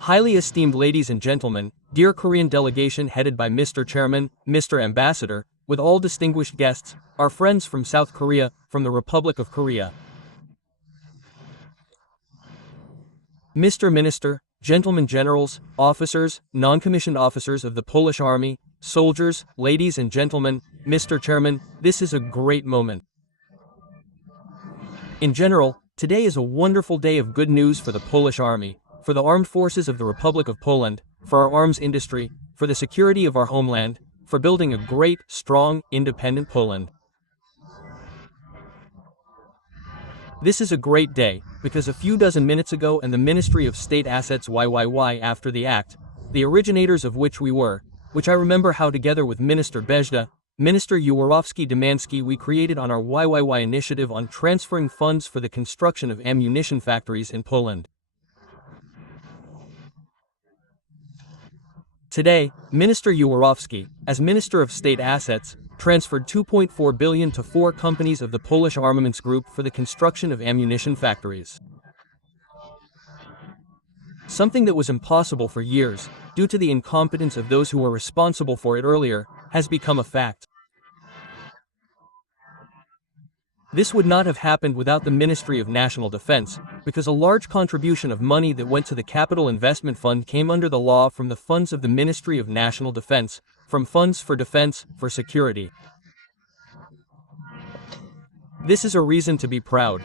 Highly esteemed ladies and gentlemen, dear Korean delegation headed by Mr. Chairman, Mr. Ambassador, with all distinguished guests, our friends from South Korea, from the Republic of Korea. Mr. Minister, gentlemen generals, officers, non-commissioned officers of the Polish Army, soldiers, ladies and gentlemen, Mr. Chairman, this is a great moment. In general, today is a wonderful day of good news for the Polish Army, for the armed forces of the Republic of Poland, for our arms industry, for the security of our homeland, for building a great, strong, independent Poland. This is a great day, because a few dozen minutes ago and the Ministry of State Assets YYY after the act, the originators of which we were, which I remember how together with Minister Bezda, Minister Jaworowski-Domansky we created on our YYY initiative on transferring funds for the construction of ammunition factories in Poland. Today, Minister Jaworowski, as Minister of State Assets, transferred 2.4 billion to 4 companies of the Polish armaments group for the construction of ammunition factories. Something that was impossible for years, due to the incompetence of those who were responsible for it earlier, has become a fact. This would not have happened without the Ministry of National Defense, because a large contribution of money that went to the Capital Investment Fund came under the law from the funds of the Ministry of National Defense, from funds for defense, for security. This is a reason to be proud.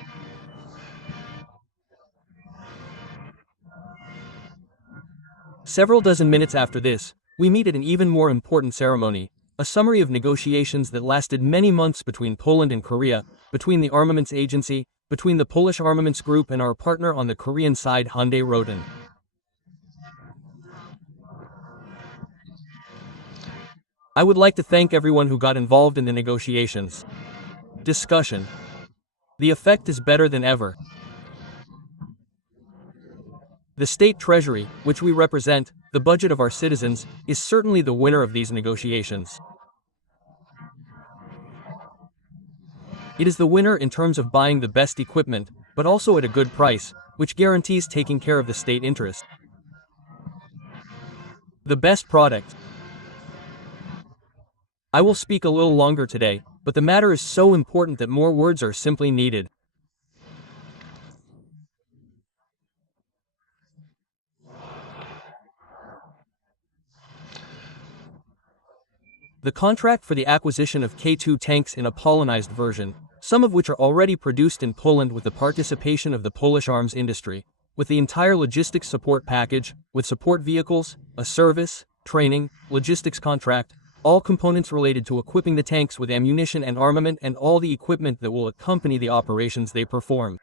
Several dozen minutes after this, we meet at an even more important ceremony, a summary of negotiations that lasted many months between Poland and Korea, between the Armaments Agency, between the Polish Armaments Group and our partner on the Korean side Hyundai Rodan. I would like to thank everyone who got involved in the negotiations. Discussion. The effect is better than ever. The state treasury, which we represent, the budget of our citizens, is certainly the winner of these negotiations. It is the winner in terms of buying the best equipment, but also at a good price, which guarantees taking care of the state interest. The best product. I will speak a little longer today, but the matter is so important that more words are simply needed. The contract for the acquisition of K2 tanks in a Polonized version, some of which are already produced in Poland with the participation of the Polish arms industry, with the entire logistics support package, with support vehicles, a service, training, logistics contract, all components related to equipping the tanks with ammunition and armament and all the equipment that will accompany the operations they perform.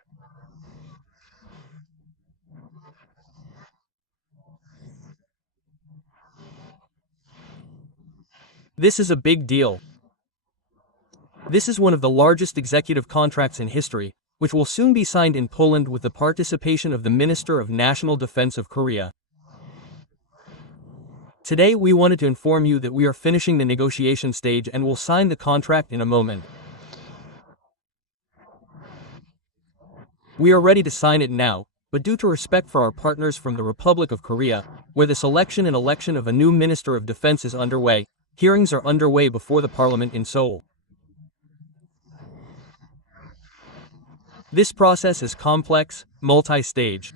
This is a big deal. This is one of the largest executive contracts in history, which will soon be signed in Poland with the participation of the Minister of National Defense of Korea. Today we wanted to inform you that we are finishing the negotiation stage and will sign the contract in a moment. We are ready to sign it now, but due to respect for our partners from the Republic of Korea, where the selection and election of a new Minister of Defense is underway, hearings are underway before the Parliament in Seoul. This process is complex, multi-stage.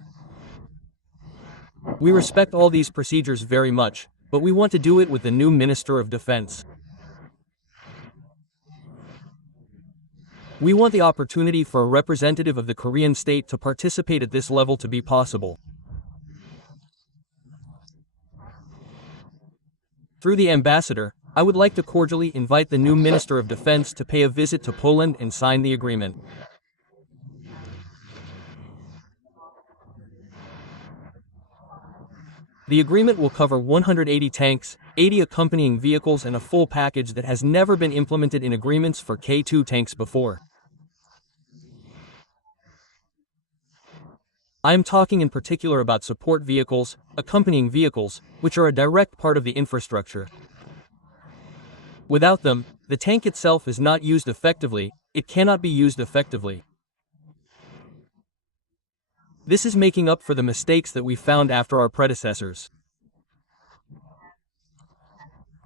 We respect all these procedures very much, but we want to do it with the new Minister of Defense. We want the opportunity for a representative of the Korean state to participate at this level to be possible. Through the ambassador, I would like to cordially invite the new Minister of Defense to pay a visit to Poland and sign the agreement. The agreement will cover 180 tanks, 80 accompanying vehicles and a full package that has never been implemented in agreements for K2 tanks before. I am talking in particular about support vehicles, accompanying vehicles, which are a direct part of the infrastructure. Without them, the tank itself is not used effectively, it cannot be used effectively. This is making up for the mistakes that we found after our predecessors.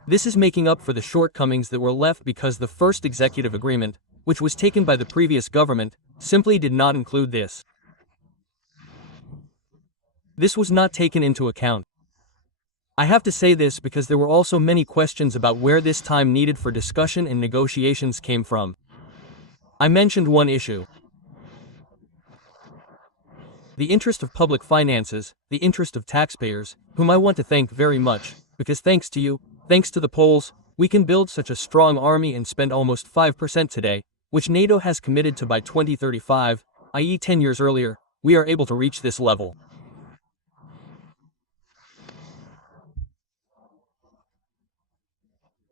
This is making up for the shortcomings that were left because the first executive agreement, which was taken by the previous government, simply did not include this. This was not taken into account. I have to say this because there were also many questions about where this time needed for discussion and negotiations came from. I mentioned one issue. The interest of public finances, the interest of taxpayers, whom I want to thank very much, because thanks to you, thanks to the Poles, we can build such a strong army and spend almost 5% today, which NATO has committed to by 2035, i.e. 10 years earlier, we are able to reach this level.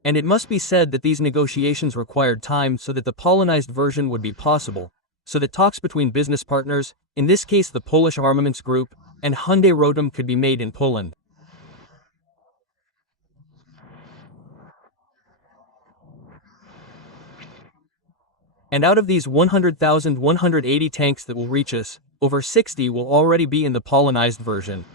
And it must be said that these negotiations required time so that the Polonized version would be possible, so that talks between business partners, in this case the Polish Armaments Group, and Hyundai Rotem could be made in Poland. And out of these 180 tanks that will reach us, over 60 will already be in the Polonized version.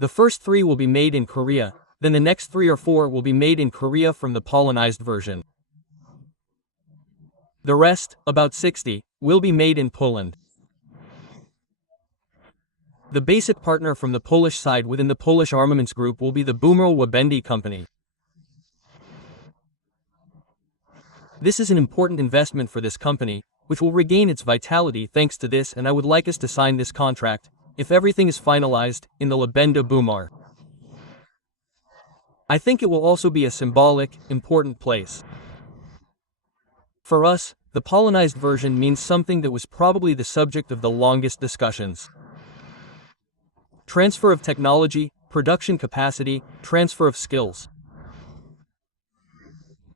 The first 3 will be made in Korea, then the next 3 or 4 will be made in Korea from the Polonized version. The rest, about 60, will be made in Poland. The basic partner from the Polish side within the Polish Armaments Group will be the Bumerl Łabędy company. This is an important investment for this company, which will regain its vitality thanks to this, and I would like us to sign this contract, if everything is finalized, in the Łabędy Bumar. I think it will also be a symbolic, important place. For us, the Polonized version means something that was probably the subject of the longest discussions. Transfer of technology, production capacity, transfer of skills.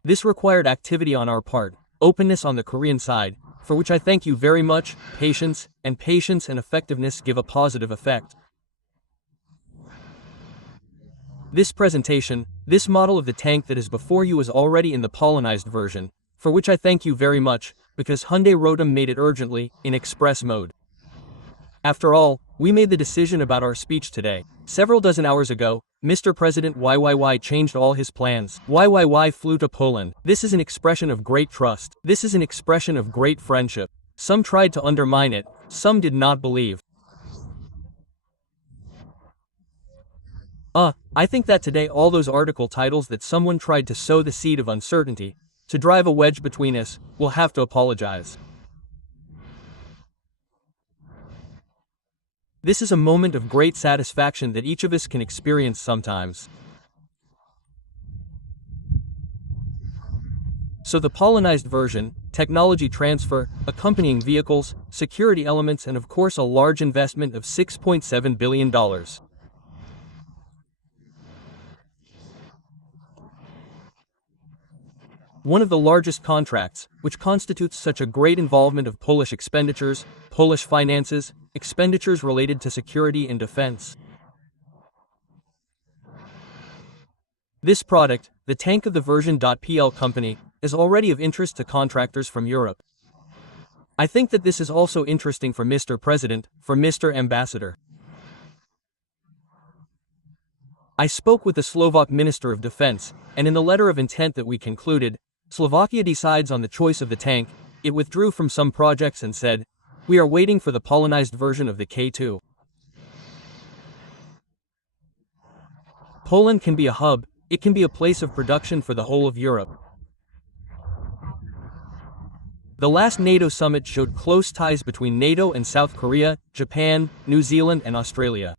This required activity on our part, openness on the Korean side, for which I thank you very much. Patience and effectiveness give a positive effect. This presentation, this model of the tank that is before you is already in the Polonized version, for which I thank you very much, because Hyundai Rotem made it urgently, in express mode. After all, we made the decision about our speech today. Several dozen hours ago, Mr. President YYY changed all his plans. YYY flew to Poland. This is an expression of great trust. This is an expression of great friendship. Some tried to undermine it, some did not believe. I think that today all those article titles that someone tried to sow the seed of uncertainty, to drive a wedge between us, will have to apologize. This is a moment of great satisfaction that each of us can experience sometimes. So the Polonized version, technology transfer, accompanying vehicles, security elements, and of course a large investment of $6.7 billion. One of the largest contracts, which constitutes such a great involvement of Polish expenditures, Polish finances, expenditures related to security and defense. This product, the tank of the version.pl company, is already of interest to contractors from Europe. I think that this is also interesting for Mr. President, for Mr. Ambassador. I spoke with the Slovak Minister of Defense, and in the letter of intent that we concluded, Slovakia decides on the choice of the tank. It withdrew from some projects and said, "We are waiting for the Polonized version of the K2. Poland can be a hub, it can be a place of production for the whole of Europe." The last NATO summit showed close ties between NATO and South Korea, Japan, New Zealand, and Australia.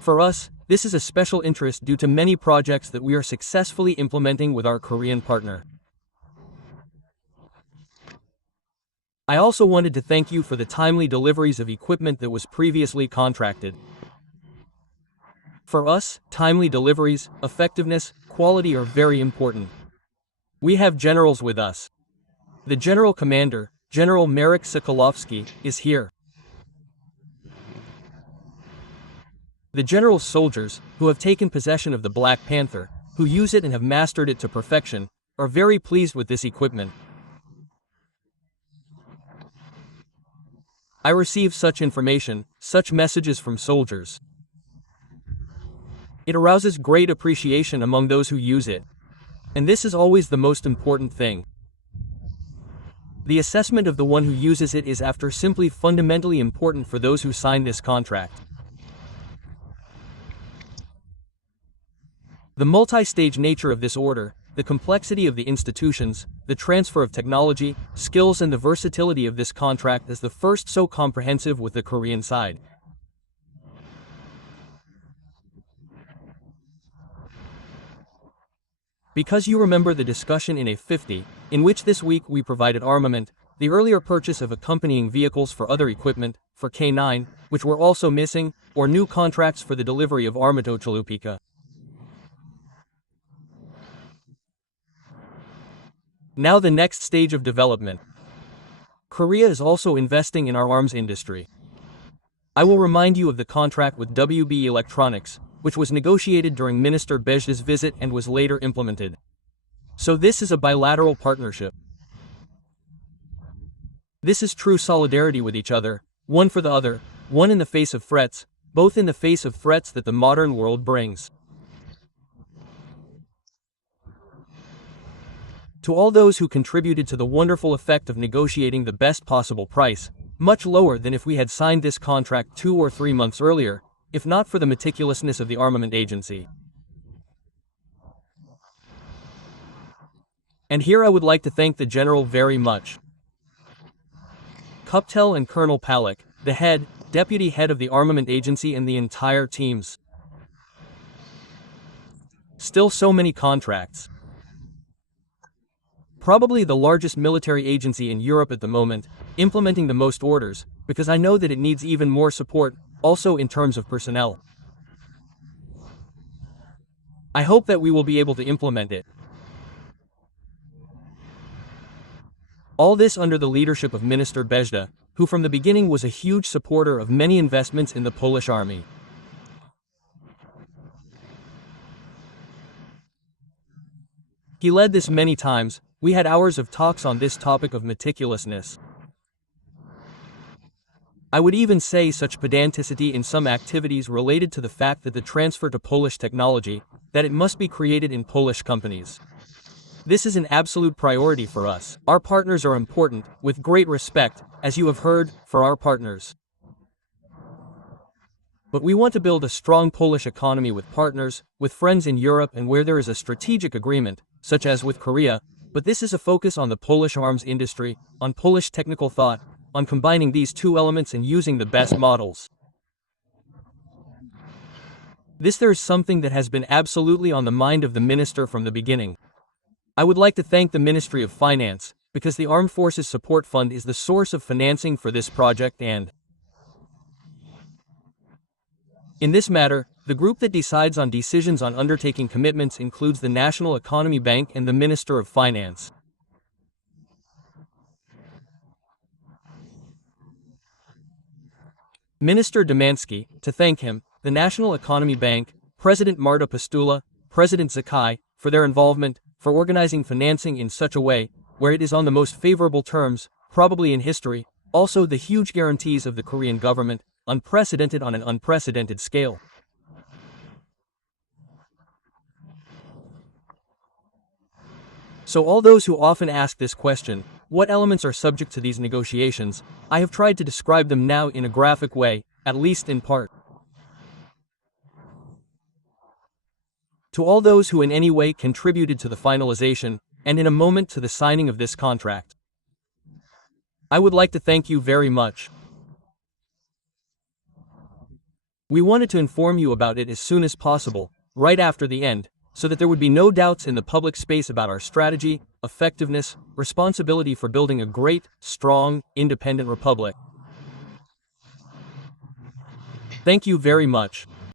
For us, this is a special interest due to many projects that we are successfully implementing with our Korean partner. I also wanted to thank you for the timely deliveries of equipment that was previously contracted. For us, timely deliveries, effectiveness, quality are very important. We have generals with us. The General Commander, General Marek Sokolovsky, is here. The general's soldiers, who have taken possession of the Black Panther, who use it and have mastered it to perfection, are very pleased with this equipment. I receive such information, such messages from soldiers. It arouses great appreciation among those who use it. And this is always the most important thing. The assessment of the one who uses it is after simply fundamentally important for those who sign this contract. The multi-stage nature of this order, the complexity of the institutions, the transfer of technology, skills and the versatility of this contract is the first so comprehensive with the Korean side. Because you remember the discussion in A50, in which this week we provided armament, the earlier purchase of accompanying vehicles for other equipment, for K9, which were also missing, or new contracts for the delivery of Armatochalupika. Now the next stage of development. Korea is also investing in our arms industry. I will remind you of the contract with WB Electronics, which was negotiated during Minister Bejda's visit and was later implemented. So this is a bilateral partnership. This is true solidarity with each other, one for the other, one in the face of threats, both in the face of threats that the modern world brings. To all those who contributed to the wonderful effect of negotiating the best possible price, much lower than if we had signed this contract 2 or 3 months earlier, if not for the meticulousness of the armament agency. And here I would like to thank the General very much. Kuptel and Colonel Palak, the deputy head of the armament agency and the entire teams. Still so many contracts. Probably the largest military agency in Europe at the moment, implementing the most orders, because I know that it needs even more support, also in terms of personnel. I hope that we will be able to implement it. All this under the leadership of Minister Bejda, who from the beginning was a huge supporter of many investments in the Polish army. He led this many times. We had hours of talks on this topic of meticulousness. I would even say such pedanticity in some activities related to the fact that the transfer to Polish technology, that it must be created in Polish companies. This is an absolute priority for us. Our partners are important, with great respect, as you have heard, for our partners. But we want to build a strong Polish economy with partners, with friends in Europe and where there is a strategic agreement, such as with Korea, but this is a focus on the Polish arms industry, on Polish technical thought, on combining these two elements and using the best models. There is something that has been absolutely on the mind of the minister from the beginning. I would like to thank the Ministry of Finance, because the Armed Forces Support Fund is the source of financing for this project and in this matter, the group that decides on decisions on undertaking commitments includes the National Economy Bank and the Minister of Finance. Minister Domansky, to thank him, the National Economy Bank, President Marta Pastula, President Zakai, for their involvement, for organizing financing in such a way, where it is on the most favorable terms, probably in history, also the huge guarantees of the Korean government, unprecedented on an unprecedented scale. So all those who often ask this question, what elements are subject to these negotiations, I have tried to describe them now in a graphic way, at least in part. To all those who in any way contributed to the finalization, and in a moment to the signing of this contract, I would like to thank you very much. We wanted to inform you about it as soon as possible, right after the end, so that there would be no doubts in the public space about our strategy, effectiveness, responsibility for building a great, strong, independent republic. Thank you very much.